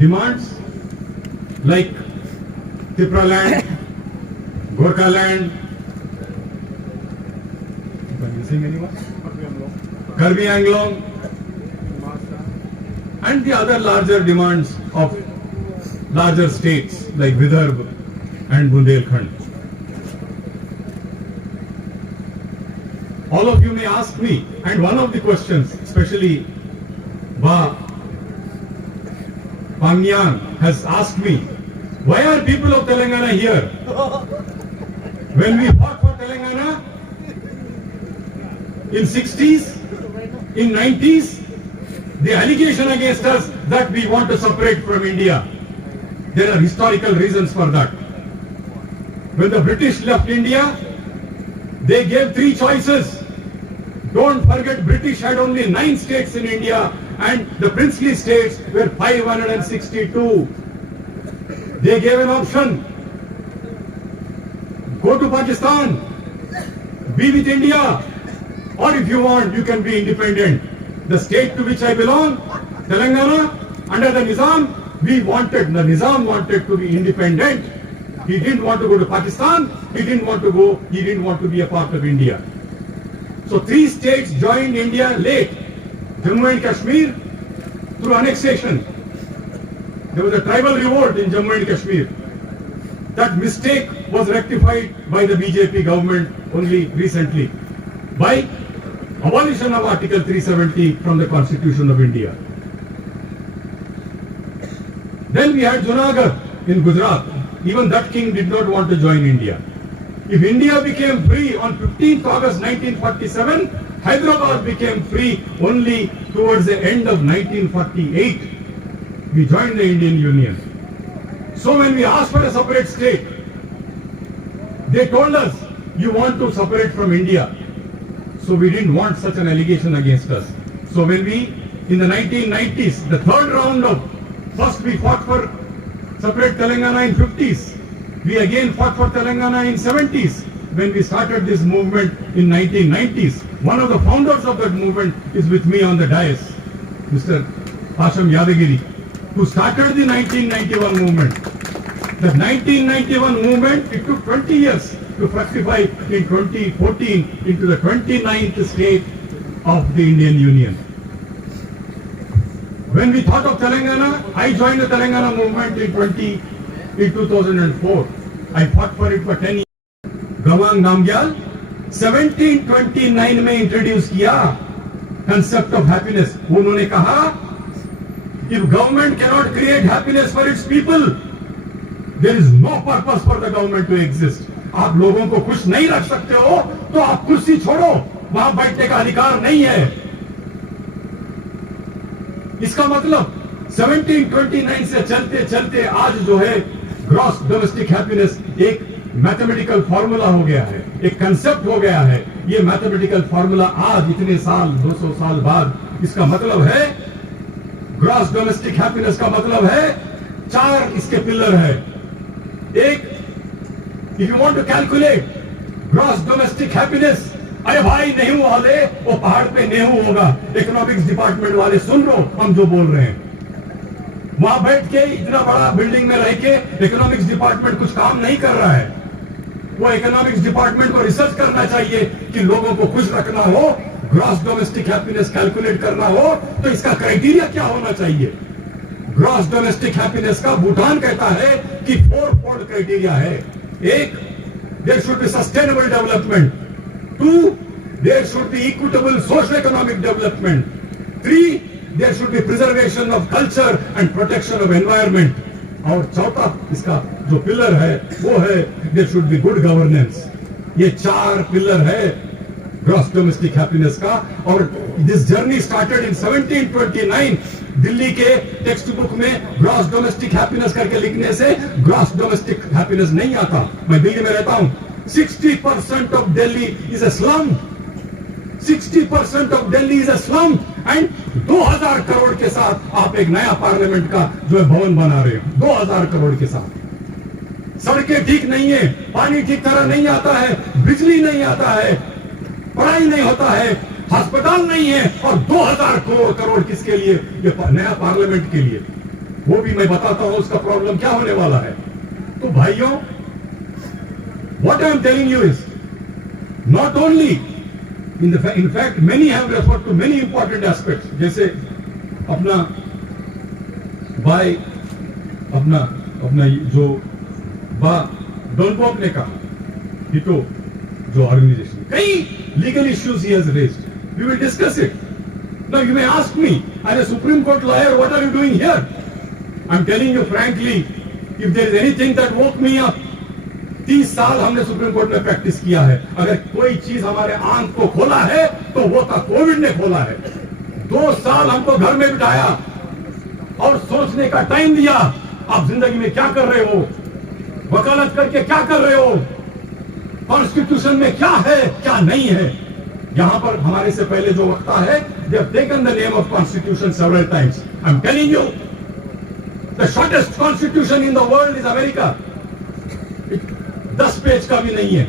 demands like Tipraland, Gorkhaland, am I missing anyone? Karbi Anglong, and the other larger demands of larger states like Vidarbha and Bundelkhand. All of you may ask me, and one of the questions, especially Ba Pangyan has asked me, why are people of Telangana here? When we fought for Telangana in 60s, in 90s, the allegation against us that we want to separate from India. There are historical reasons for that. When the British left India, they gave 3 choices. Don't forget, British had only 9 states in India and the princely states were 562. They gave an option. Go to Pakistan, be with India, or if you want, you can be independent. The state to which I belong, Telangana, under the Nizam, the Nizam wanted to be independent. He didn't want to go to Pakistan, he didn't want to be a part of India. So 3 states joined India late. Jammu and Kashmir through annexation. There was a tribal revolt in Jammu and Kashmir. That mistake was rectified by the BJP government only recently by abolition of Article 370 from the Constitution of India. Then we had Junagadh in Gujarat. Even that king did not want to join India. If India became free on 15th August 1947, Hyderabad became free only towards the end of 1948. We joined the Indian Union. So when we asked for a separate state, they told us, you want to separate from India. So we didn't want such an allegation against us. So when we, in the 1990s, the third round of, first we fought for separate Telangana in 50s. We again fought for Telangana in 70s. When we started this movement in 1990s, one of the founders of that movement is with me on the dais, Mr. Asham Yadagiri, who started the 1991 movement. The 1991 movement, it took 20 years to fructify in 2014 into the 29th state of the Indian Union. When we thought of Telangana, I joined the Telangana movement in 2004. I fought for it for 10 years. Gawang Namgyal 1729 में introduce किया concept of happiness. उन्होंने कहा, if government cannot create happiness for its people, there is no purpose for the government to exist. आप लोगों को खुश नहीं रख सकते हो, तो आप कुर्सी छोड़ो, वहां बैठने का अधिकार नहीं है. इसका मतलब 1729 से चलते चलते आज जो है ग्रॉस डोमेस्टिक हैप्पीनेस एक मैथमेटिकल फॉर्मूला हो गया है, एक कंसेप्ट हो गया है. ये मैथमेटिकल फॉर्मूला आज इतने साल 200 साल बाद, इसका मतलब है ग्रॉस डोमेस्टिक हैप्पीनेस का मतलब है 4 इसके पिलर है. एक, if you want to calculate gross domestic happiness, अरे भाई नेहरू वाले, वो पहाड़ पे नेहरू होगा. इकोनॉमिक्स डिपार्टमेंट वाले सुन लो हम जो बोल रहे हैं. वहां बैठ के इतना बड़ा बिल्डिंग में रह के इकोनॉमिक्स डिपार्टमेंट कुछ काम नहीं कर रहा है. वो इकोनॉमिक्स डिपार्टमेंट को रिसर्च करना चाहिए कि लोगों को खुश रखना हो, ग्रॉस डोमेस्टिक हैप्पीनेस कैलकुलेट करना हो, तो इसका क्राइटेरिया क्या होना चाहिए. ग्रॉस डोमेस्टिक हैप्पीनेस का भूटान कहता है कि 4 फोल्ड क्राइटेरिया है. एक, there should be sustainable development. 2, there should be equitable socio-economic development. 3, there should be preservation of culture and protection of environment. और चौथा इसका जो पिलर है वो है there should be good governance. ये 4 पिलर है ग्रॉस डोमेस्टिक हैप्पीनेस का. और this journey started in 1729. Delhi के टेक्स्ट बुक में ग्रॉस डोमेस्टिक हैप्पीनेस करके लिखने से ग्रॉस डोमेस्टिक हैप्पीनेस नहीं आता. मैं दिल्ली में रहता हूं. 60% of Delhi is a slum. 60% of Delhi is a slum. And 2000 crore के साथ आप एक नया पार्लियामेंट का जो है भवन बना रहे हो. 2000 करोड़ के साथ. सड़कें ठीक नहीं है, पानी ठीक तरह नहीं आता है, बिजली नहीं आता है, पढ़ाई नहीं होता है, अस्पताल नहीं है, और 2000 करोड़ किसके लिए? ये नया पार्लियामेंट के लिए. वो भी मैं बताता हूं उसका प्रॉब्लम क्या होने वाला है। तो भाइयों, what I am telling you is not only in fact many have referred to many important aspects, जैसे अपना जो डॉनबॉब ने कहा कि तो जो ऑर्गेनाइजेशन कई legal issues he has raised, we will discuss it. Now you may ask me as a Supreme Court lawyer, what are you doing here? I'm telling you frankly, if there is anything that woke me up, 30 साल हमने supreme court में practice किया है, अगर कोई चीज हमारे आंख को खोला है तो वो था कोविड ने खोला है। 2 साल हमको घर में बिठाया और सोचने का टाइम दिया, आप जिंदगी में क्या कर रहे हो, वकालत करके क्या कर रहे हो, कॉन्स्टिट्यूशन में क्या है क्या नहीं है। यहां पर हमारे से पहले जो वक्ता है, they have taken the name of constitution several times. I'm telling you, the shortest constitution in the world is America. 10 page का भी नहीं है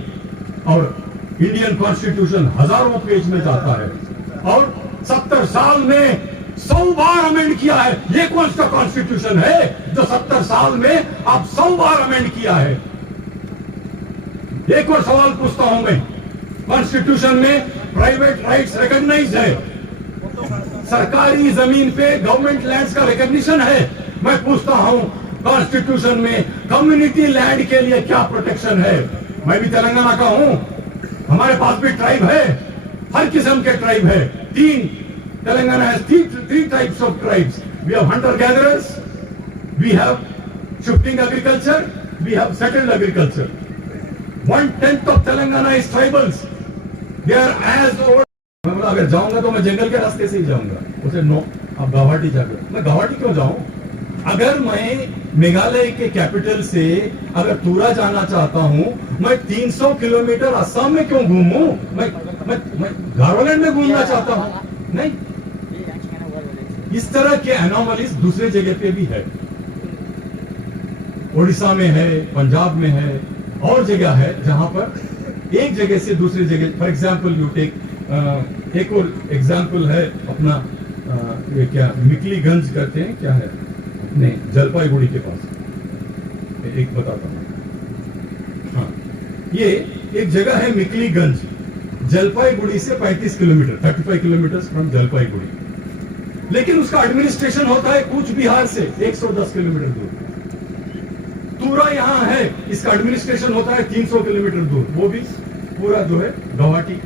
और इंडियन कॉन्स्टिट्यूशन हजारों पेज में जाता है और 70 साल में 100 बार अमेंड किया है। ये कौन सा कॉन्स्टिट्यूशन है जो 70 साल में आप 100 बार अमेंड किया है। एक और सवाल पूछता हूं मैं, कॉन्स्टिट्यूशन में प्राइवेट राइट्स रिकॉग्नाइज्ड है, सरकारी जमीन पे गवर्नमेंट लैंड्स का रिकॉग्निशन है। मैं पूछता हूं कॉन्स्टिट्यूशन में कम्युनिटी लैंड के लिए क्या प्रोटेक्शन है। मैं भी तेलंगाना का हूं, हमारे पास भी ट्राइब है, हर किस्म के ट्राइब है। Telangana has three types of tribes. We have hunter gatherers, we have shifting agriculture, we have settled agriculture. 1/10 of Telangana is tribals. They are as old. मैं बोला अगर जाऊंगा तो मैं जंगल के रास्ते से ही जाऊंगा। उसे नो, अब गुवाहाटी जाकर मैं गुवाहाटी क्यों जाऊं? अगर मैं मेघालय के कैपिटल से अगर तुरा जाना चाहता हूं, मैं 300 किलोमीटर असम में क्यों घूमूं? मैं गारोलैंड में घूमना चाहता हूं, नहीं। इस तरह के एनोमलीज दूसरे जगह पे भी है, ओडिशा में है, पंजाब में है, और जगह है जहां पर एक जगह से दूसरी जगह। फॉर एग्जाम्पल यू टेक, एक और एग्जाम्पल है अपना, ये क्या मिकलीगंज करते हैं, क्या है नहीं, जलपाईगुड़ी के पास एक बताता हूं। हाँ, ये एक जगह है मिकलीगंज, जलपाईगुड़ी से 35 किलोमीटर, 35 किलोमीटर फ्रॉम जलपाईगुड़ी, लेकिन उसका एडमिनिस्ट्रेशन होता है कूच बिहार से 110 किलोमीटर दूर। तुरा यहां है, इसका एडमिनिस्ट्रेशन होता है 300 किलोमीटर दूर, वो भी पूरा जो है गुवाहाटी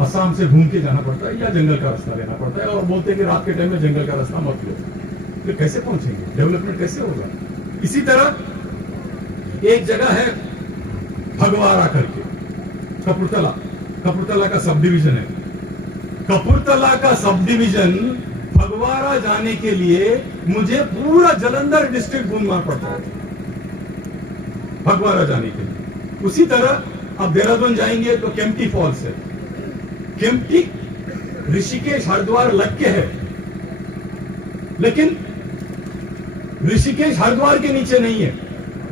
असम से घूम के जाना पड़ता है या जंगल का रास्ता लेना पड़ता है, और बोलते हैं कि रात के टाइम में जंगल का रास्ता मत लो। फिर कैसे पहुंचेंगे, डेवलपमेंट कैसे होगा? इसी तरह एक जगह है भगवारा करके, कपूरथला का सब डिवीजन है। कपूरथला का सब डिवीजन भगवारा जाने के लिए मुझे पूरा जालंधर डिस्ट्रिक्ट घूमना पड़ता है भगवारा जाने के लिए। उसी तरह अब देहरादून जाएंगे तो केम्प्टी फॉल्स है। केम्प्टी ऋषिकेश हरिद्वार लग के है, लेकिन ऋषिकेश हरिद्वार के नीचे नहीं है,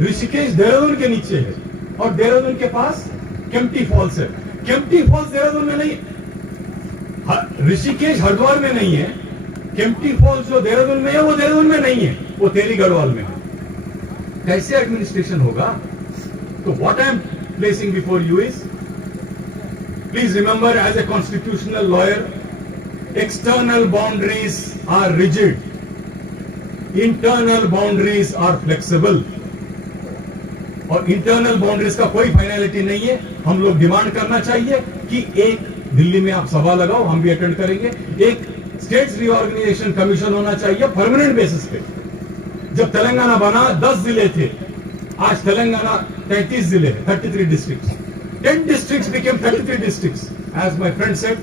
ऋषिकेश देहरादून के नीचे है, और देहरादून के पास केम्प्टी फॉल्स है। केम्प्टी फॉल्स देहरादून में नहीं, ऋषिकेश हरिद्वार में नहीं है। केम्प्टी फॉल्स जो देहरादून में है वो देहरादून में नहीं है, वो तेली गढ़वाल में है। कैसे एडमिनिस्ट्रेशन होगा? तो what I am placing before you is, please remember as a constitutional lawyer, external boundaries are rigid, internal boundaries are flexible. और इंटरनल बाउंड्रीज का कोई फाइनलिटी नहीं है। हम लोग डिमांड करना चाहिए कि एक दिल्ली में आप सभा लगाओ, हम भी अटेंड करेंगे। एक स्टेट्स रीऑर्गेनाइजेशन कमीशन होना चाहिए परमानेंट बेसिस पे। जब तेलंगाना बना 10 जिले थे, आज तेलंगाना 33 जिले है, 33 districts. 10 districts became 33 districts. As my friend said,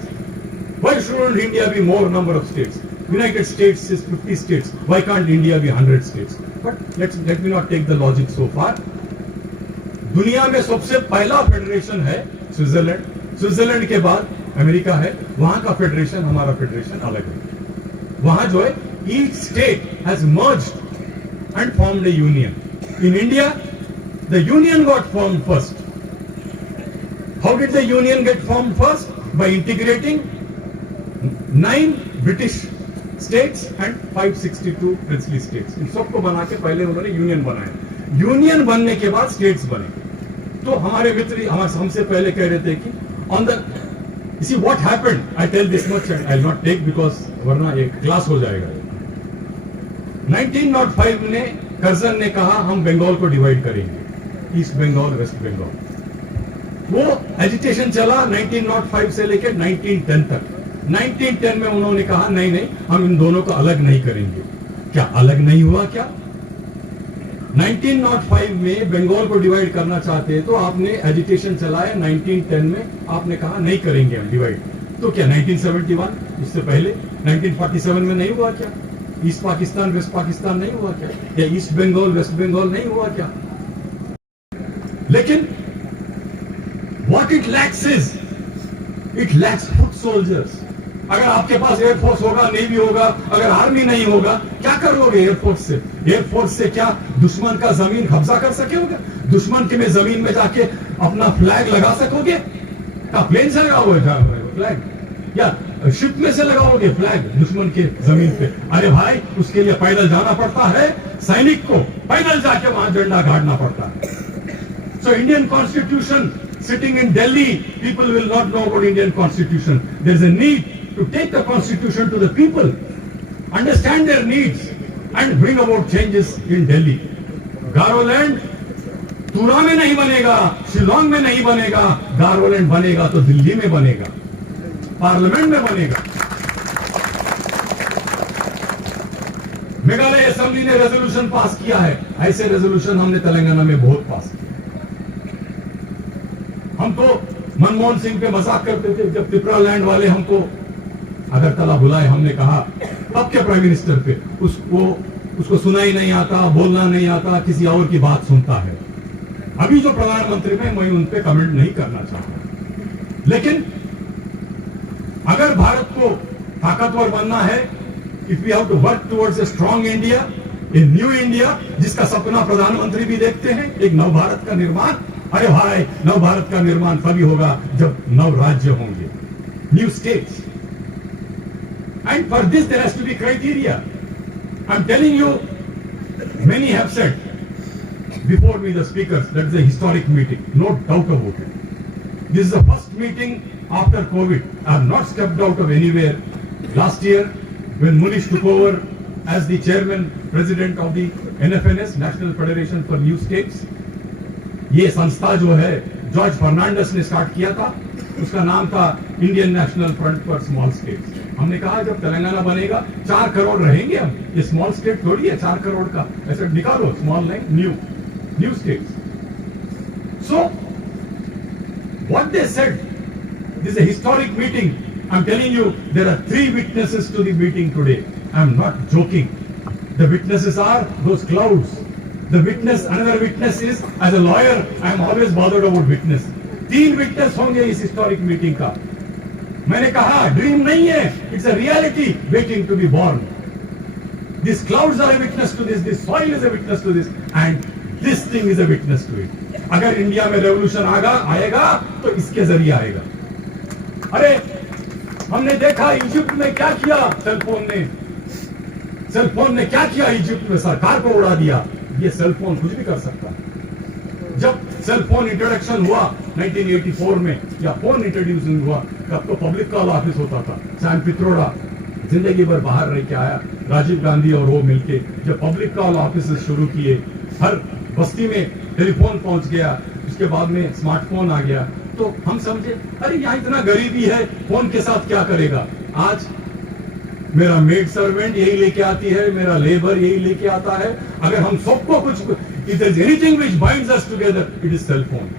why shouldn't India be more number of states? United States is 50 states. Why can't India be 100 states? But let me not take the logic so far. दुनिया में सबसे पहला federation है Switzerland, Switzerland के बाद America है। वहां का फेडरेशन, हमारा फेडरेशन अलग है। वहां जो है each state has merged and formed a union. In India, the union got formed first. How did the union get formed first? By integrating 9 British states and 562 princely states. इन सबको बना के पहले उन्होंने यूनियन बनाया। यूनियन बनने के बाद स्टेट्स बने। तो हमारे मित्र हमसे पहले कह रहे थे कि on the sea what happened, I tell this much and I will not take because वरना एक क्लास हो जाएगा। 1905 में कर्जन ने कहा हम बंगाल को डिवाइड करेंगे, ईस्ट बंगाल वेस्ट बंगाल। वो एजिटेशन चला 1905 से लेकर 1910 तक। 1910 में उन्होंने कहा नहीं नहीं, हम इन दोनों को अलग नहीं करेंगे। क्या अलग नहीं हुआ क्या? 1905 में बंगाल को डिवाइड करना चाहते तो आपने एजिटेशन चलाया। 1910 में आपने कहा नहीं करेंगे हम डिवाइड। तो क्या 1971 उससे पहले 1947 में नहीं हुआ क्या? ईस्ट पाकिस्तान वेस्ट पाकिस्तान नहीं हुआ क्या? या ईस्ट बंगाल वेस्ट बंगाल नहीं हुआ क्या? लेकिन what it lacks is it lacks foot soldiers. अगर आपके पास एयरफोर्स होगा, नेवी होगा, अगर आर्मी नहीं होगा, क्या करोगे एयरफोर्स से? एयरफोर्स से क्या दुश्मन का जमीन कब्जा कर सकोगे? दुश्मन के में जमीन में जाके अपना फ्लैग लगा सकोगे? क्या प्लेन से लगाओगे फ्लैग या शिप में से लगाओगे फ्लैग दुश्मन के जमीन पे? अरे भाई, उसके लिए पैदल जाना पड़ता है। सैनिक को पैदल जाके वहां झंडा गाड़ना पड़ता है। So Indian constitution sitting in Delhi, people will not know about Indian constitution. There is a need to take the constitution to the people, understand their needs and bring about changes in Delhi. गारोलैंड तुरा में नहीं बनेगा, शिलोंग में नहीं बनेगा। गारोलैंड बनेगा तो दिल्ली में बनेगा, पार्लियामेंट में बनेगा। मेघालय असेंबली ने रेजोल्यूशन पास किया है। ऐसे रेजोल्यूशन हमने तेलंगाना में बहुत पास किया। हम तो मनमोहन सिंह पे मजाक करते थे जब त्रिपुरा लैंड वाले हमको अगरतला बुलाए। हमने कहा तब के प्राइम मिनिस्टर पे उसको सुना ही नहीं आता, बोलना नहीं आता, किसी और की बात सुनता है। अभी जो प्रधानमंत्री में मैं उन पे कमेंट नहीं करना चाहता। लेकिन अगर भारत को ताकतवर बनना है, if we have to work towards a strong India, a new India, जिसका सपना प्रधानमंत्री भी देखते हैं, एक नव भारत का निर्माण। अरे भाई, नव भारत का निर्माण तभी होगा जब नव राज्य होंगे, new states. And for this there has to be criteria. I am telling you, many have said before me the speakers that is a historic meeting, no doubt about it. This is the first meeting after COVID. I have not stepped out of anywhere. Last year when Munish took over as the chairman president of the NFNS, National Federation for New States, ये संस्था जो है George Fernandes ने start किया था। उसका नाम था Indian national front for small states. हमने कहा जब तेलंगाना बनेगा 4 करोड़ रहेंगे हम। ये स्मॉल स्टेट थोड़ी है 4 करोड़ का, ऐसा निकालो स्मॉल नहीं, new states. So what they said, this is a historic meeting. I'm telling you, there are 3 witnesses to the meeting today. I'm not joking. The witnesses are those clouds. The witness, another witness is, as a lawyer, I'm always bothered about witness. 3 witness होंगे इस historic meeting का। मैंने कहा dream नहीं है, it's a reality waiting to be born. These clouds are a witness to this soil is a witness to this, and this thing is a witness to it. अगर India में revolution आएगा तो इसके जरिए आएगा। अरे हमने देखा इजिप्ट में क्या किया, सेलफोन ने क्या किया इजिप्ट में, सरकार को उड़ा दिया। ये सेलफोन कुछ भी कर सकता है। जब सेलफोन इंट्रोडक्शन हुआ 1984 में, या फोन इंट्रोड्यूसिंग हुआ, तब तो पब्लिक कॉल ऑफिस होता था। सैम पित्रोड़ा जिंदगी भर बाहर रह के आया, राजीव गांधी और वो मिलके जब पब्लिक कॉल ऑफिस शुरू किए, हर बस्ती में टेलीफोन पहुंच गया। उसके बाद में स्मार्टफोन आ गया, तो हम समझे अरे यहाँ इतना गरीबी है, फोन के साथ क्या करेगा। आज मेरा मेड सर्वेंट यही लेके आती है, मेरा लेबर यही लेके आता है। अगर हम सबको कुछ, if there is anything which binds us together, it is cell phone.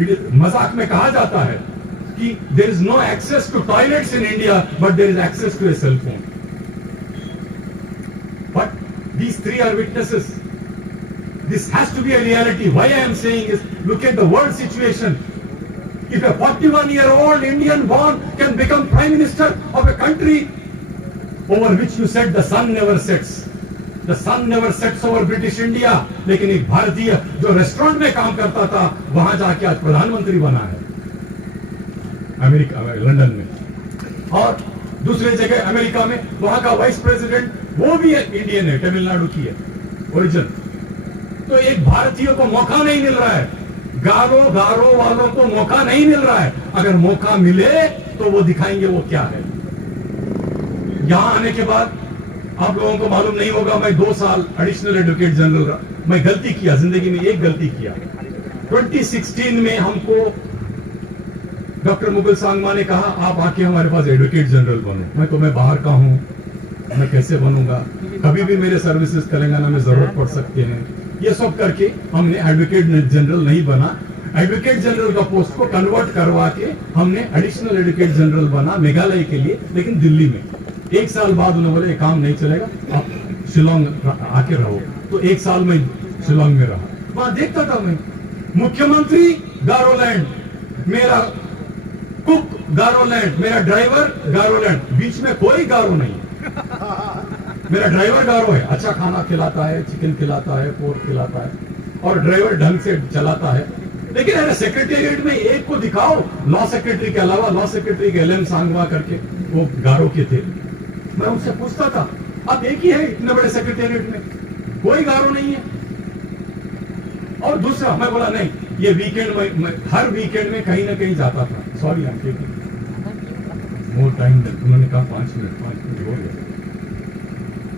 It is, मजाक में कहा जाता है कि there is no access to toilets in India, but there is access to a cell phone. But these 3 are witnesses. This has to be a reality. Why I am saying is, look at the world situation. If a 41-year-old Indian born can become prime minister of a country over which you said the sun never sets. The sun never sets over British India. लेकिन एक भारतीय जो restaurant में काम करता था, वहां जाके आज प्रधानमंत्री बना है अमेरिका, लंदन में। और दूसरे जगह अमेरिका में वहां का वाइस प्रेसिडेंट वो भी इंडियन है, तमिलनाडु की है ओरिजिन। तो एक भारतीय को मौका नहीं मिल रहा है, गारो वालों को मौका नहीं मिल रहा है। अगर मौका मिले तो वो दिखाएंगे वो क्या है। यहां आने के बाद आप लोगों को मालूम नहीं होगा, मैं 2 साल एडिशनल एडवोकेट जनरल रहा। मैं गलती किया, जिंदगी में एक गलती किया। 2016 में हमको डॉक्टर मुगल सांगमा ने कहा आप आके हमारे पास एडवोकेट जनरल बनो। मैं बाहर का हूं, मैं कैसे बनूंगा, कभी भी मेरे सर्विसेज तेलंगाना में जरूरत पड़ सकते हैं। ये सब करके हमने एडवोकेट जनरल नहीं बना, एडवोकेट जनरल का पोस्ट को कन्वर्ट करवा के हमने एडिशनल एडवोकेट जनरल बना मेघालय के लिए, लेकिन दिल्ली में। 1 साल बाद उन्होंने बोले काम नहीं चलेगा, आप शिलोंग आके रहो। तो 1 साल में शिलोंग में रहा। वहां देखता था मैं, मुख्यमंत्री गारोलैंड, मेरा कुक गारोलैंड, मेरा ड्राइवर गारोलैंड, बीच में कोई गारो नहीं। मेरा ड्राइवर गारो है, अच्छा खाना खिलाता है, चिकन खिलाता है, पोर्क खिलाता है, और ड्राइवर ढंग से चलाता है। लेकिन अरे सेक्रेटेरिएट में एक को दिखाओ, लॉ सेक्रेटरी के अलावा, लॉ सेक्रेटरी के LM सांगवा करके वो गारो के थे। मैं उनसे पूछता था आप एक ही है इतने बड़े सेक्रेटेरिएट में, कोई गारो नहीं है। और दूसरा मैं बोला नहीं, ये वीकेंड में हर वीकेंड में कहीं ना कहीं जाता था। सॉरी मोर टाइम, उन्होंने कहा 5 मिनट हो गया।